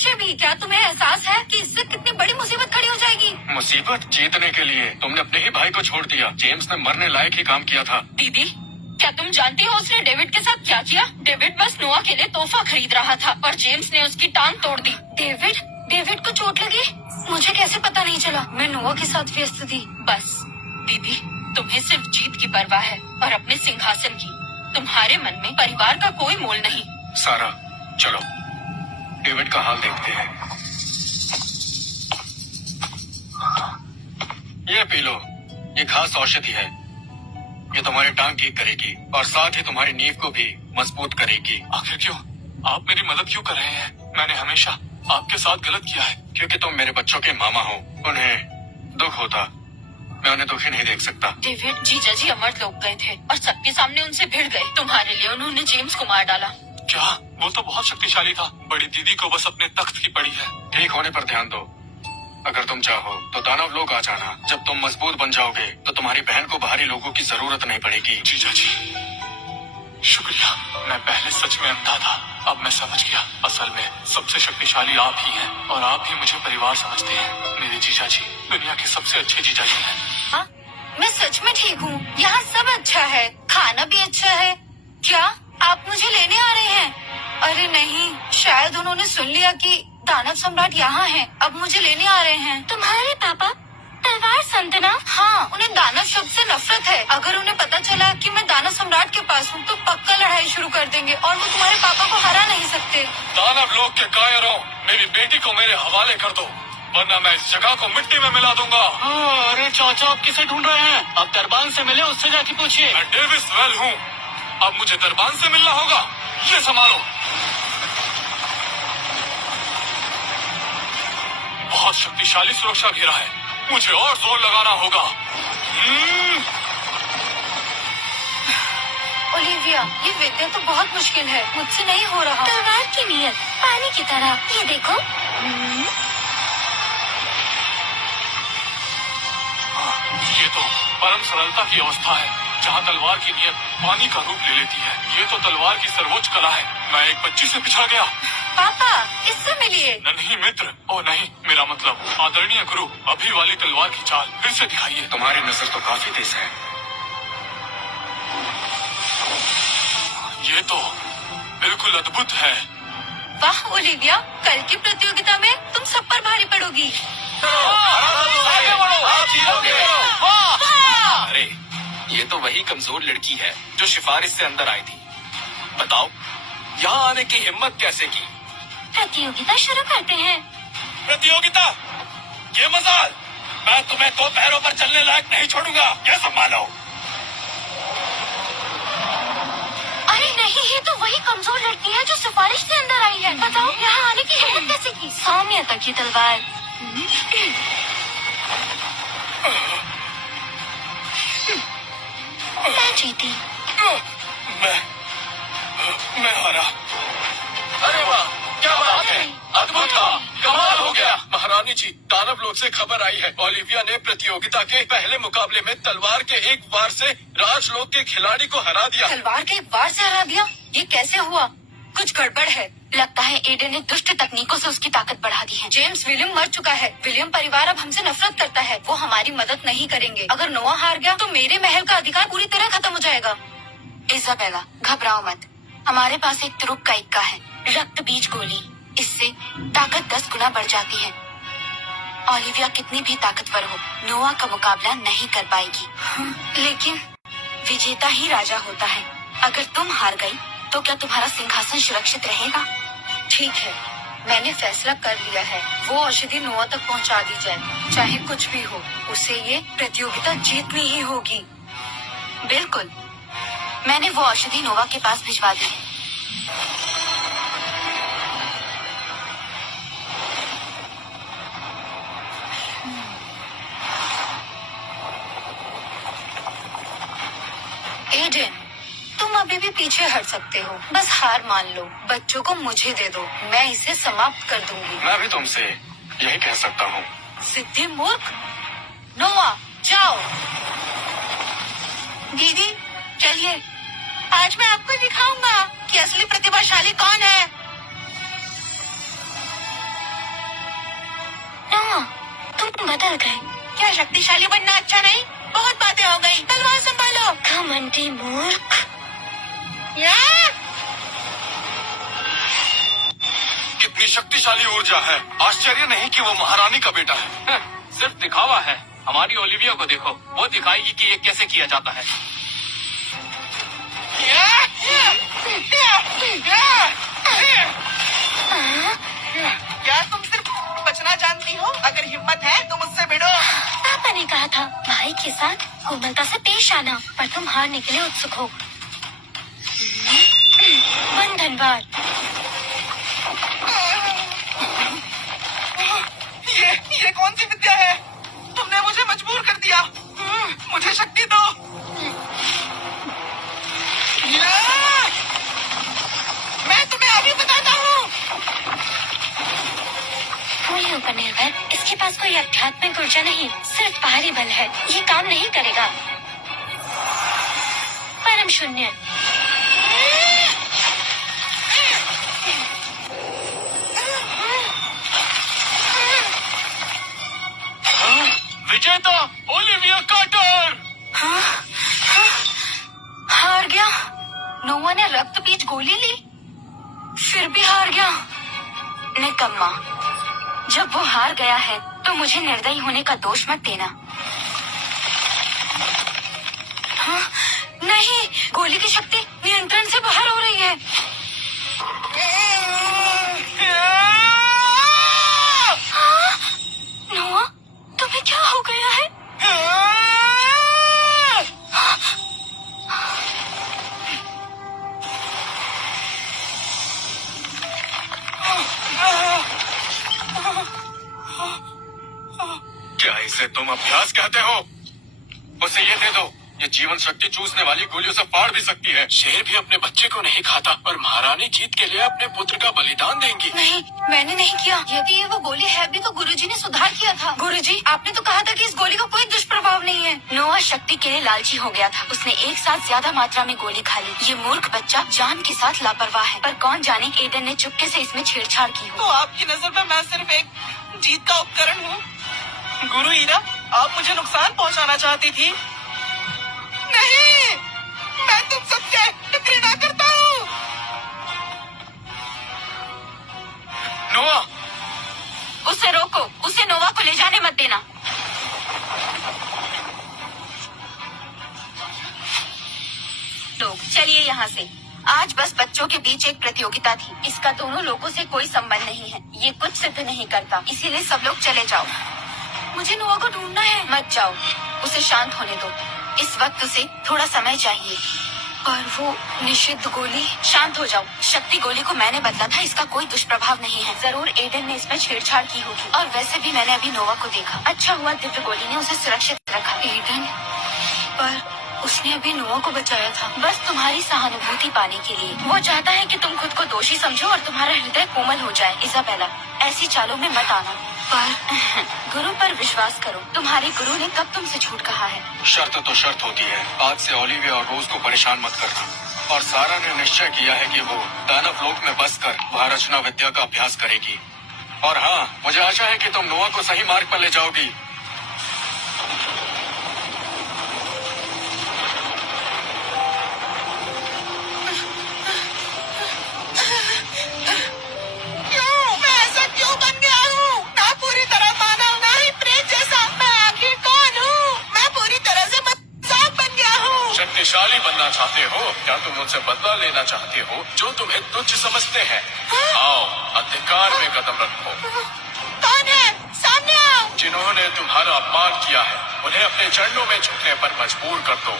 मनुष्य भी। क्या तुम्हें एहसास है कि इससे कितनी बड़ी मुसीबत खड़ी हो जाएगी? मुसीबत जीतने के लिए तुमने अपने ही भाई को छोड़ दिया। जेम्स ने मरने लायक ही काम किया था। दीदी, क्या तुम जानती हो उसने डेविड के साथ क्या किया? डेविड बस नोआ के लिए तोहफा खरीद रहा था और जेम्स ने उसकी टांग तोड़ दी। डेविड को चोट लगी? मुझे कैसे पता नहीं चला? मैं नोआ के साथ व्यस्त थी। बस दीदी, तुम्हें सिर्फ जीत की परवाह है और अपने सिंहासन की। तुम्हारे मन में परिवार का कोई मोल नहीं। सारा, चलो डेविड का हाल देखते हैं। ये पी लो, ये खास औषधि है। ये तुम्हारी टांग ठीक करेगी और साथ ही तुम्हारी नींव को भी मजबूत करेगी। आखिर क्यों? आप मेरी मदद क्यों कर रहे हैं? मैंने हमेशा आपके साथ गलत किया है। क्योंकि तुम मेरे बच्चों के मामा हो। उन्हें दुख होता, मैं उन्हें दुखी नहीं देख सकता। डेविड, जीजा जी अमर लोग गए थे और सबके सामने उनसे भिड़ गए। तुम्हारे लिए उन्होंने जेम्स को मार डाला। क्या? वो तो बहुत शक्तिशाली था। बड़ी दीदी को बस अपने तख्त की पड़ी है। ठीक होने पर ध्यान दो। अगर तुम चाहो तो दानव लोग आ जाना। जब तुम मजबूत बन जाओगे तो तुम्हारी बहन को बाहरी लोगों की जरूरत नहीं पड़ेगी। जीजा जी, शुक्रिया। मैं पहले सच में अंधा था, अब मैं समझ गया। असल में सबसे शक्तिशाली आप ही हैं और आप ही मुझे परिवार समझते हैं। मेरे जीजा जी दुनिया के सबसे अच्छे जीजा जी हैं। हाँ, मैं सच में ठीक हूँ। यहाँ सब अच्छा है, खाना भी अच्छा है। क्या आप मुझे लेने आ रहे हैं? अरे नहीं, शायद उन्होंने सुन लिया कि दानव सम्राट यहाँ हैं। अब मुझे लेने आ रहे हैं। तुम्हारे पापा तलवार संतना? हाँ, उन्हें दानव शब्द से नफरत है। अगर उन्हें पता चला कि मैं दानव सम्राट के पास हूँ तो पक्का लड़ाई शुरू कर देंगे और वो तुम्हारे पापा को हरा नहीं सकते। दानव लोग के कायरों, मेरी बेटी को मेरे हवाले कर दो वरना मैं इस जगह को मिट्टी में मिला दूंगा। अरे चाचा, आप किसे ढूंढ रहे हैं? अब दरबान से मिले, उससे जाके पूछिए। मैं डेविस वेल हूँ। अब मुझे दरबान से मिलना होगा। ये संभालो। बहुत शक्तिशाली सुरक्षा घेरा है, मुझे और जोर लगाना होगा। ओलिविया, ये विद्या तो बहुत मुश्किल है, मुझसे नहीं हो रहा। तलवार की नीयत पानी की तरह, ये देखो। ये तो परम सरलता की अवस्था है, जहाँ तलवार की नीयत पानी का रूप ले लेती है। ये तो तलवार की सर्वोच्च कला है। मैं एक बच्ची से पिछड़ा गया। पापा, इससे मिलिए। नहीं मित्र, ओ नहीं, मेरा मतलब आदरणीय गुरु, अभी वाली तलवार की चाल फिर से दिखाइए। तुम्हारी नजर तो काफी तेज है। ये तो बिल्कुल अद्भुत है। वाह ओलिविया, कल की प्रतियोगिता में तुम सब पर भारी पड़ोगी। अरे, ये तो वही कमजोर लड़की है जो सिफारिश से अंदर आई थी। बताओ, यहाँ आने की हिम्मत कैसे की? प्रतियोगिता शुरू करते हैं। प्रतियोगिता? ये मजाल! मैं तुम्हें 2 पैरों पर चलने लायक नहीं छोड़ूंगा। ये संभालो। अरे नहीं, ये तो वही कमजोर लड़की है जो सिफारिश से अंदर आई है। बताओ, यहाँ आने की हिम्मत कैसे की? सौम्य तक की तलवार। मैं जीती। मैं हारा। अरे वाह, क्या बात है! अद्भुत था, कमाल हो गया। महारानी जी, दानव लोग से खबर आई है, ओलिविया ने प्रतियोगिता के पहले मुकाबले में तलवार के एक वार से राजलोक के खिलाड़ी को हरा दिया। तलवार के एक वार से हरा दिया? ये कैसे हुआ? कुछ गड़बड़ है। लगता है एडन ने दुष्ट तकनीकों से उसकी ताकत बढ़ा दी है। जेम्स विलियम मर चुका है। विलियम परिवार अब हमसे नफरत करता है। वो हमारी मदद नहीं करेंगे। अगर नोआ हार गया तो मेरे महल का अधिकार पूरी तरह खत्म हो जाएगा। इजाबेला, घबराओ मत। हमारे पास एक तुरुप का इक्का है, रक्त बीज गोली। इससे ताकत 10 गुना बढ़ जाती है। ओलिविया कितनी भी ताकतवर हो, नोआ का मुकाबला नहीं कर पाएगी। लेकिन विजेता ही राजा होता है। अगर तुम हार गई तो क्या तुम्हारा सिंहासन सुरक्षित रहेगा? ठीक है, मैंने फैसला कर लिया है। वो औषधि नोआ तक पहुंचा दी जाए, चाहे कुछ भी हो। उसे ये प्रतियोगिता जीतनी ही होगी। बिल्कुल, मैंने वो औषधि नोवा के पास भिजवा दी है। एडन, तुम अभी भी पीछे हट सकते हो। बस हार मान लो। बच्चों को मुझे दे दो, मैं इसे समाप्त कर दूंगी। मैं भी तुमसे यही कह सकता हूँ। सिद्धि मूर्ख! नोआ, जाओ। दीदी, चलिए, आज मैं आपको दिखाऊंगा कि असली प्रतिभाशाली कौन है। बदल गए। क्या शक्तिशाली बनना अच्छा नहीं? बहुत बातें हो गई, तलवार संभालो। घमंडी मूर्ख। या! कितनी शक्तिशाली ऊर्जा है। आश्चर्य नहीं कि वो महारानी का बेटा है। सिर्फ दिखावा है। हमारी ओलिविया को देखो, वो दिखाएगी कि ये कैसे किया जाता है। क्या तुम सिर्फ बचना जानती हो? अगर हिम्मत है तो मुझसे भिड़ो। पापा ने कहा था भाई के साथ कोमलता से पेश आना, पर तुम हारने के लिए उत्सुक हो। बंधनवार। ये कौन सी विद्या है? तुमने मुझे मजबूर कर दिया। मुझे शक्ति दो। मैं तुम्हें अभी बताता हूँ। फूलियों पर निर्भर इसके पास कोई आध्यात्मिक ऊर्जा नहीं, सिर्फ बाहरी बल है। ये काम नहीं करेगा। परम शून्य। विजेता ओलिविया कार्टर। हार गया। नोवा ने रक्त बीज गोली ली, फिर भी हार गया। निकम्मा। जब वो हार गया है तो मुझे निर्दयी होने का दोष मत देना। हाँ? नहीं, गोली की शक्ति नियंत्रण से बाहर हो रही है। हाँ? नोवा, तुम्हें क्या हो गया है? क्या इसे तुम अभ्यास कहते हो? उसे ये दे दो। ये जीवन शक्ति चूसने वाली गोलियों से फाड़ भी सकती है। शेर भी अपने बच्चे को नहीं खाता और महारानी जीत के लिए अपने पुत्र का बलिदान देंगी। नहीं, मैंने नहीं किया। यदि ये वो गोली है भी तो गुरुजी ने सुधार किया था। गुरुजी, आपने तो कहा था कि इस गोली का कोई दुष्प्रभाव नहीं है। नोआ शक्ति के लिए लालची हो गया था। उसने एक साथ ज्यादा मात्रा में गोली खा ली। ये मूर्ख बच्चा जान के साथ लापरवाह है, पर कौन जाने एडन ने चुपके से इसमें छेड़छाड़ की तो हो। आपकी नजर में मैं सिर्फ एक जीत का उपकरण हूँ? गुरु ईरा, आप मुझे नुकसान पहुँचाना चाहती थी। नहीं, मैं तुम सबसे घृणा करता हूँ। नोआ, उसे रोको। उसे नोवा को ले जाने मत देना। लोग चलिए यहाँ से। आज बस बच्चों के बीच एक प्रतियोगिता थी। इसका दोनों लोगों से कोई संबंध नहीं है। ये कुछ सिद्ध नहीं करता, इसीलिए सब लोग चले जाओ। मुझे नोआ को ढूंढना है। मत जाओ, उसे शांत होने दो। इस वक्त उसे थोड़ा समय चाहिए। और वो निषिद्ध गोली। शांत हो जाओ। शक्ति गोली को मैंने बदला था, इसका कोई दुष्प्रभाव नहीं है। जरूर एडन ने इसमें छेड़छाड़ की होगी, और वैसे भी मैंने अभी नोवा को देखा। अच्छा हुआ दिव्य गोली ने उसे सुरक्षित रखा। एडन, पर उसने अभी नोवा को बचाया था, बस तुम्हारी सहानुभूति पाने के लिए। वो चाहता है कि तुम खुद को दोषी समझो और तुम्हारा हृदय कोमल हो जाए। इजाबेला, ऐसी चालों में मत आना। पर गुरु पर विश्वास करो। तुम्हारे गुरु ने कब तुमसे झूठ कहा है? शर्त तो शर्त होती है। आज से ओलिविया और रोज को परेशान मत करना। और सारा ने निश्चय किया है कि वो दानव लोक में बसकर वह रचना विद्या का अभ्यास करेगी। और हाँ, मुझे आशा है कि तुम नोआ को सही मार्ग पर ले जाओगी। शक्तिशाली बनना चाहते हो? क्या तुम मुझसे बदला लेना चाहते हो जो तुम्हें तुच्छ समझते हैं? आओ, अधिकार में कदम रखो। कौन है? सामने आओ। जिन्होंने तुम्हारा अपमान किया है उन्हें अपने चरणों में झुकने पर मजबूर कर दो।